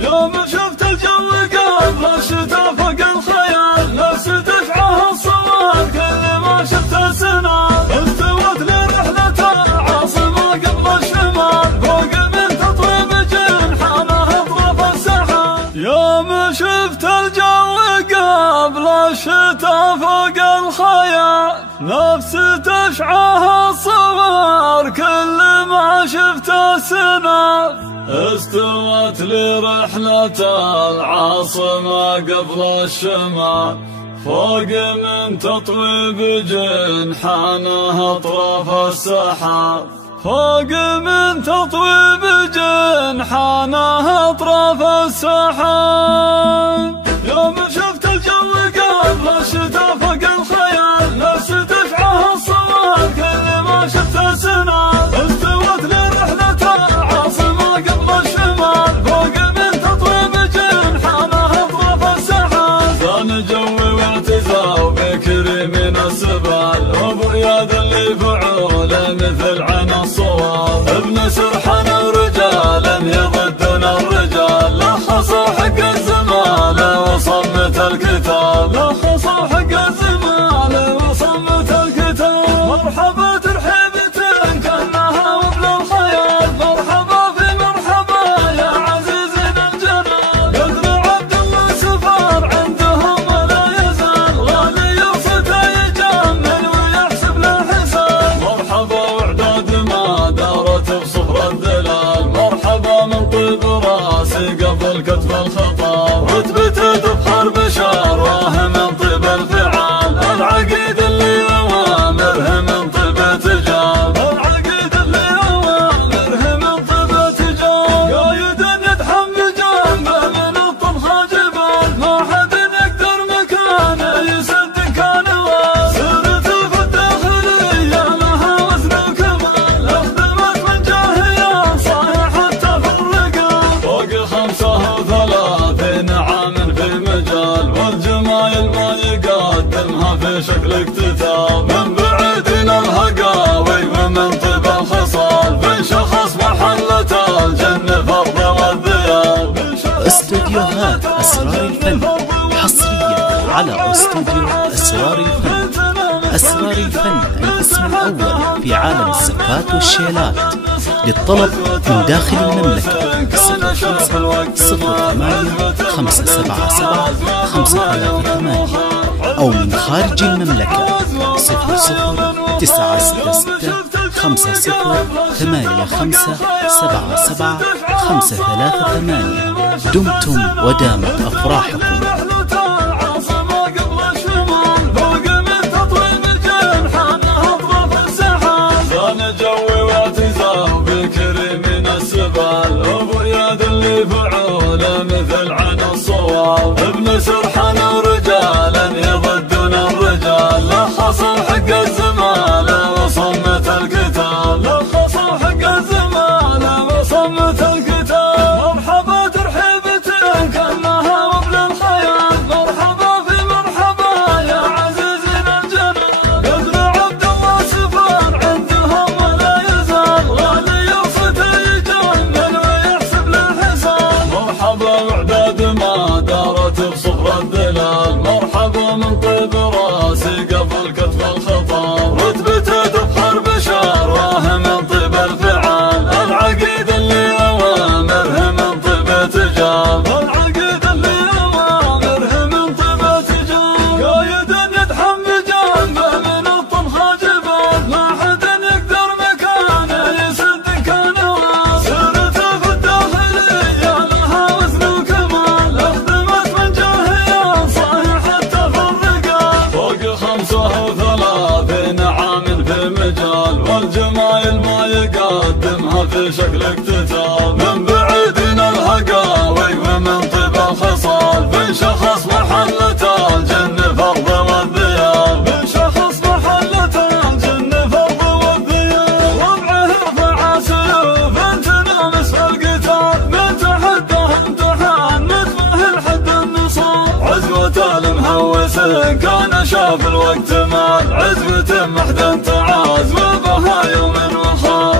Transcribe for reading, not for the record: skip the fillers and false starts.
يوم شفت الجو قبل الشتا فوق الخيال، نفس تشعه الصور كل ما شفت سنة، استوت لي رحلة العاصمة قبل الشمال، فوق من تطويب جنحانها اطراف السحاب. يوم شفت الجو قبل الشتا فوق الخيال، نفس تشعه الصور كل ما شفت سنة، استوت لي رحلة العاصمة قبل الشمال، فوق من تطويب جنحانها اطراف السحاب، فوق من تطويب جنحانها اطراف السحاب. يوم شفت الجو قبل الشتا فوق الخيال، نفس تشعه الصور كل ما شفت سنة، استوت لي رحلة العاصمة قبل الشمال، فوق من تطويب جنحانها اطراف السحاب. كان جوي واعتزاء بكري من السبال، ابو اياد اللي فعوله مثل عين الصواب، ابن سرحان رجالا يضدون الرجال، لخصوا حق الزمالة وصمت الكتاب، لخصوا حق الزمالة وصمت الكتاب. مرحبا ترحيبة كأنها وابن الخيال، مرحبا في مرحبا يا عزيزنا الجلال، قدر عبد الله سفار عندهم ولا يزال، غالي وفتى يجمل ويحسب له حساب. مرحبا واعداد ما دارت بصفر الدلال، مرحبا من طيب راسي قبل كتب الخطاب، رتبته تفخر بشاره من طيب الفعال، العقيد اللي اوامره من طيب تجاب، العقيد اللي اوامره من طيب تجاب. قايد يدحم بجنبه من الطبخه جبال، ما حد يقدر مكانه يسد كان وال، سيرته في الداخليه لها وزن وكمال، اخدمت من جاهيه صايح حتى في الرقاب، فوق 35 عام في المجال، والجمايل ما يقدمها في شكل اكتتاب، من بعيدين الهقاوي ومن طيب الخصال، في شخص محلة الجنة فرض والذياب. استوديوهات أسرار الفن حصريا على استوديو أسرار الفن. أسرار الفن الاسم الأول في عالم السقات والشيلات. للطلب من داخل المملكة 0508 577 538 أو من خارج المملكة 00 966 50 85 77 538. دمتم ودامت أفراحكم. ابو اياد اللي فعوله مثل عين الصواب، ابن سرحان رجالا يضدون الرجال، لخصوا حق الزمالة وصمت الكتاب، لخصوا حق الزمالة وصمت الكتاب. مرحبا ترحيبة كأنها وابن الخيال، مرحبا في مرحبا يا عزيزنا الجلال، قدر عبد الله سفار عندهم ولا يزال، غالي وفتى يجمل ويحسب له حساب. مرحبا واعداد ما دارت بصفر الدلال، مرحبا من طيب راسي قبل كتب الخطاب، رتبته تفخر بشاره من طيب الفعال، العقيد اللي اوامره من طيب تجاب، العقيد اللي اوامره من طيب تجاب. قايد يدحم بجنبه من الطبخه جبال، ما حد يقدر مكانه يسد كان وال، سيرته في الداخليه لها وزن وكمال، اخدمت من جاهيه صايح حتى في الرقاب، فوق 35 عام في المجال، والجمايل ما يقدمها في شكل اكتتاب، من بعيدين الهقاوي ومن طيب الخصال، في شخص محلة الجنة فرض والذياب، في شخص محلة الجنة فرض والذياب. وضعه رفع سيوف انت نامس في القتال، من تحده امتحان مثله الحد النصاب، عزوة المهوس كان شاف الوقت مال، عزوة محدن تعاز وبها يوم وخار.